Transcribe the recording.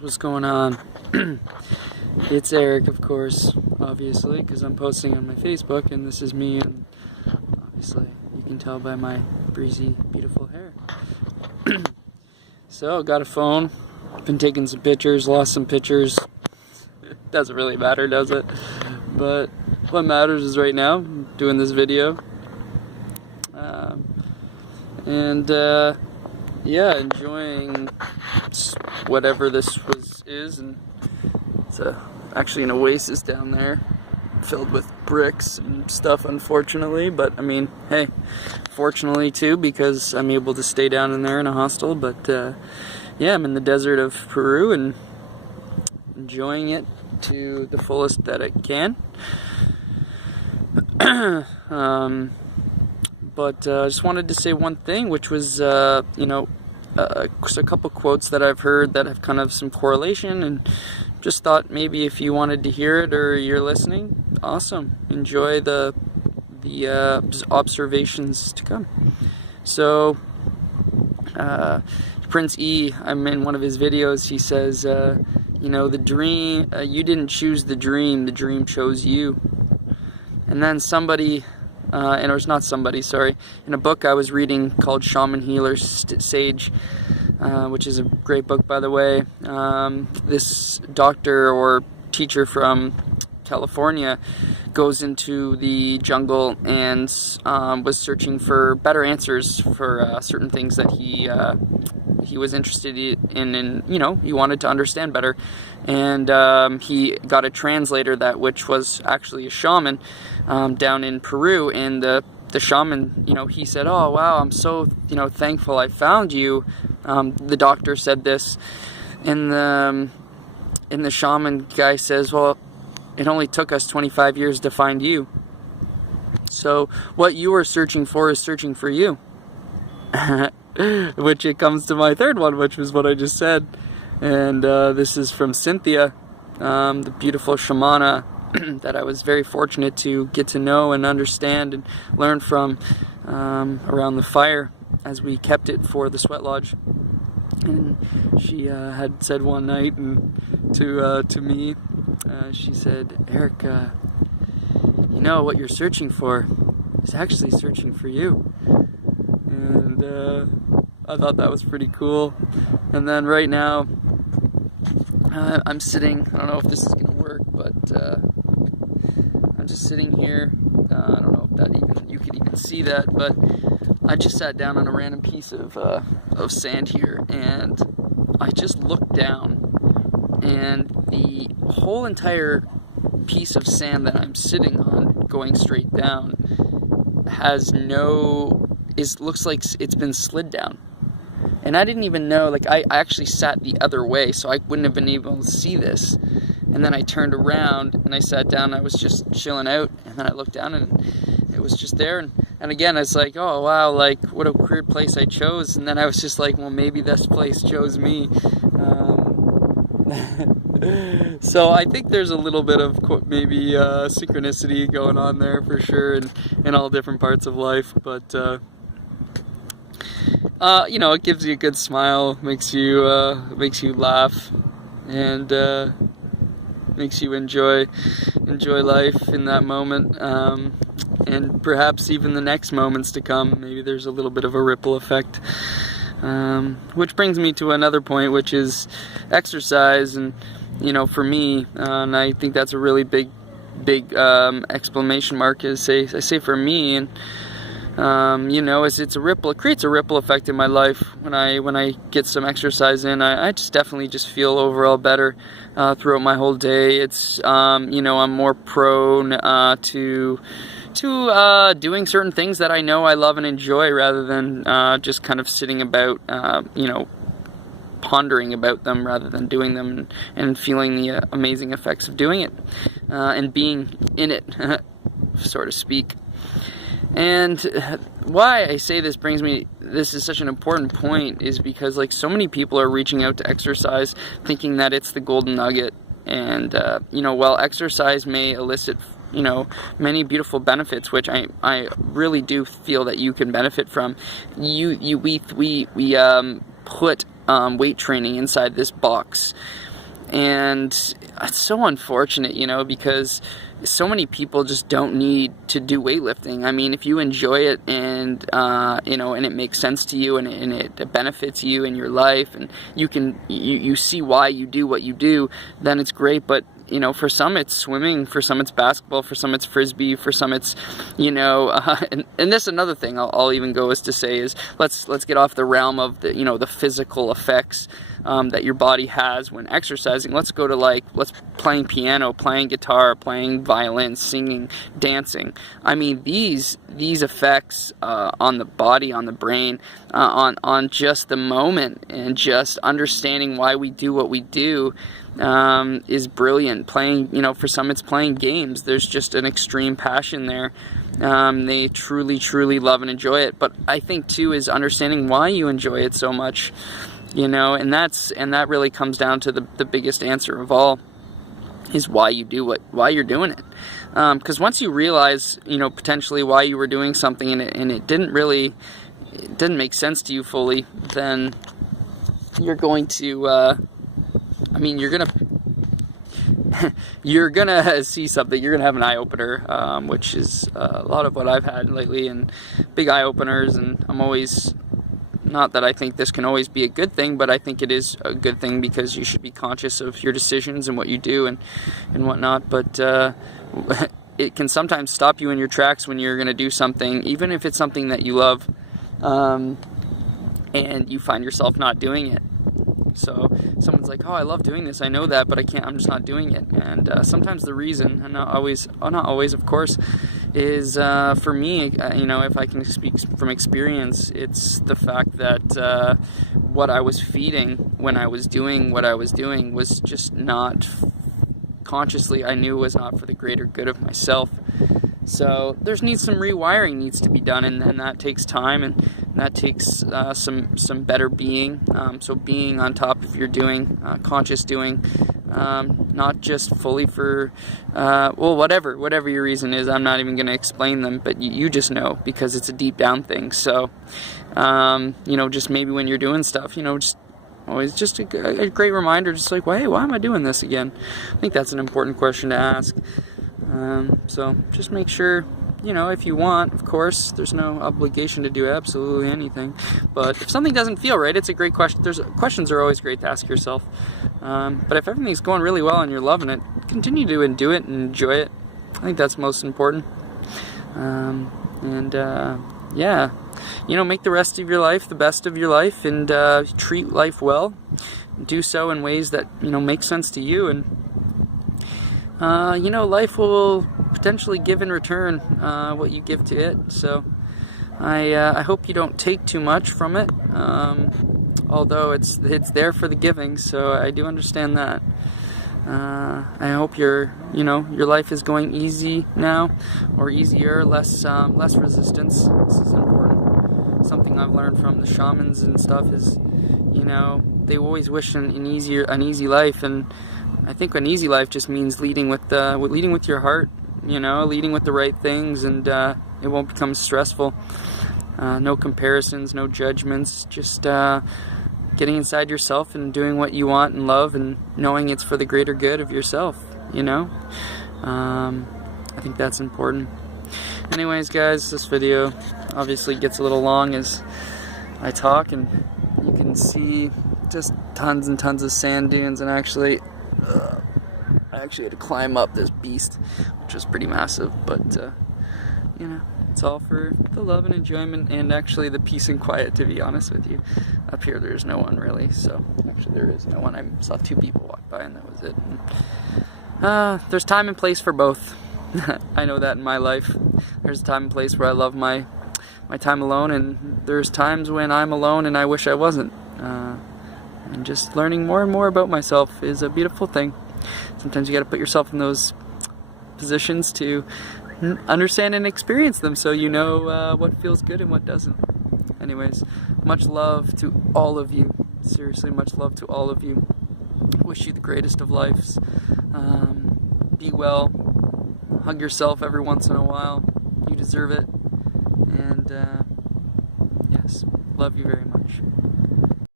What's going on? It's Eric, of course, obviously, because I'm posting on my Facebook, and this is me, and obviously you can tell by my breezy, beautiful hair. So, got a phone, been taking some pictures, lost some pictures. Doesn't really matter, does it? But what matters is right now, I'm doing this video. Yeah, enjoying whatever this is, and it's actually an oasis down there filled with bricks and stuff, unfortunately, but I mean, hey, fortunately too, because I'm able to stay down in there in a hostel. But yeah, I'm in the desert of Peru and enjoying it to the fullest that I can. But I just wanted to say one thing, which was, a couple quotes that I've heard that have kind of some correlation, and just thought maybe if you wanted to hear it or you're listening, awesome. Enjoy the observations to come. So, Prince E, I'm in one of his videos, he says, the dream, you didn't choose the dream chose you. And then somebody... and it was not somebody, sorry, in a book I was reading called Shaman Healer Sage, which is a great book, by the way. This doctor or teacher from California goes into the jungle and was searching for better answers for certain things that he was interested in, and he wanted to understand better. And he got a translator which was actually a shaman down in Peru, and the shaman, he said, "Oh wow, I'm so thankful I found you." The doctor said this, and the shaman guy says, "Well, it only took us 25 years to find you. So what you were searching for is searching for you." Which it comes to my third one, which was what I just said. And this is from Cynthia, the beautiful shamana that I was very fortunate to get to know and understand and learn from around the fire as we kept it for the sweat lodge. And she had said one night to me, she said, "Eric, what you're searching for is actually searching for you." And I thought that was pretty cool. And then right now, I'm sitting, I don't know if this is going to work, but I'm just sitting here. I don't know if you could even see that, but I just sat down on a random piece of sand here, and I just looked down, and the whole entire piece of sand that I'm sitting on, going straight down, looks like it's been slid down. And I didn't even know, I actually sat the other way, so I wouldn't have been able to see this. And then I turned around and I sat down, I was just chilling out, and then I looked down and it was just there. And again, I was like, oh wow, what a weird place I chose. And then I was just like, well, maybe this place chose me. So I think there's a little bit of maybe synchronicity going on there for sure, in all different parts of life. But it gives you a good smile, makes you laugh, and makes you enjoy life in that moment, and perhaps even the next moments to come. Maybe there's a little bit of a ripple effect, which brings me to another point, which is exercise. And for me, and I think that's a really big exclamation mark, I say for me, and it creates a ripple effect in my life when I get some exercise in. I just definitely feel overall better throughout my whole day. It's I'm more prone to doing certain things that I know I love and enjoy, rather than just kind of sitting about pondering about them, rather than doing them and feeling the amazing effects of doing it and being in it, so to speak. And why I say this this is such an important point, is because so many people are reaching out to exercise thinking that it's the golden nugget. And while exercise may elicit many beautiful benefits, which I really do feel that you can benefit from, we put weight training inside this box. And it's so unfortunate, you know, because so many people just don't need to do weightlifting. I mean, if you enjoy it and, you know, and it makes sense to you and it benefits you in your life, and you see why you do what you do, then it's great. But, you know, for some it's swimming, for some it's basketball, for some it's frisbee, for some it's, you know, and this another thing I'll even go as to say is let's get off the realm of the, you know, the physical effects that your body has when exercising. Let's go to let's playing piano, playing guitar, playing violin, singing, dancing. I mean, these effects on the body, on the brain, on just the moment, and just understanding why we do what we do is brilliant. Playing, you know, for some it's playing games. There's just an extreme passion there. They truly love and enjoy it. But I think too is understanding why you enjoy it so much. You know, and that really comes down to the biggest answer of all, is why you do why you're doing it. Because once you realize, you know, potentially why you were doing something and it didn't make sense to you fully, then you're going to, I mean, you're gonna see something. You're gonna have an eye opener, which is a lot of what I've had lately, and big eye openers. And I'm always. Not that I think this can always be a good thing, but I think it is a good thing because you should be conscious of your decisions and what you do and whatnot. But it can sometimes stop you in your tracks when you're going to do something, even if it's something that you love, and you find yourself not doing it. So someone's like, oh, I love doing this, I know that, but I'm just not doing it. And sometimes the reason, and not always of course, is for me, you know, if I can speak from experience, it's the fact that what I was feeding when I was doing what I was doing was just not consciously, I knew was not for the greater good of myself. So some rewiring needs to be done, and that takes time, and that takes some better being. So being on top of your doing, conscious doing, not just fully for well, whatever your reason is. I'm not even going to explain them, but you just know, because it's a deep down thing. So you know, just maybe when you're doing stuff, you know, just always just a great reminder, just like, well, hey, why am I doing this again? I think that's an important question to ask. So just make sure, you know, if you want, of course, there's no obligation to do absolutely anything, but if something doesn't feel right, it's a great question. Questions are always great to ask yourself. But if everything's going really well and you're loving it, continue to do it and enjoy it. I think that's most important. Yeah, you know, make the rest of your life the best of your life, and treat life well. Do so in ways that, you know, make sense to you, and you know, life will potentially give in return what you give to it. So I hope you don't take too much from it, although it's there for the giving, so I do understand that. I hope your life is going easy now, or easier, less resistance. This is important. Something I've learned from the shamans and stuff is, you know, they always wish an easy life, and I think an easy life just means leading with your heart, you know, leading with the right things, and it won't become stressful. No comparisons, no judgments, just getting inside yourself and doing what you want and love, and knowing it's for the greater good of yourself, you know. I think that's important. Anyways, guys, this video obviously gets a little long as I talk, and you can see just tons and tons of sand dunes, and actually I actually had to climb up this beast, which was pretty massive, but you know, it's all for the love and enjoyment, and actually the peace and quiet, to be honest with you. Up here there's no one really, so actually there is no one. I saw 2 people walk by and that was it. And, there's time and place for both. I know that in my life. There's a time and place where I love my time alone, and there's times when I'm alone and I wish I wasn't. And just learning more and more about myself is a beautiful thing. Sometimes you got to put yourself in those positions to understand and experience them, so you know what feels good and what doesn't. Anyways, much love to all of you. Seriously, much love to all of you. Wish you the greatest of lives. Be well. Hug yourself every once in a while. You deserve it. And yes, love you very much.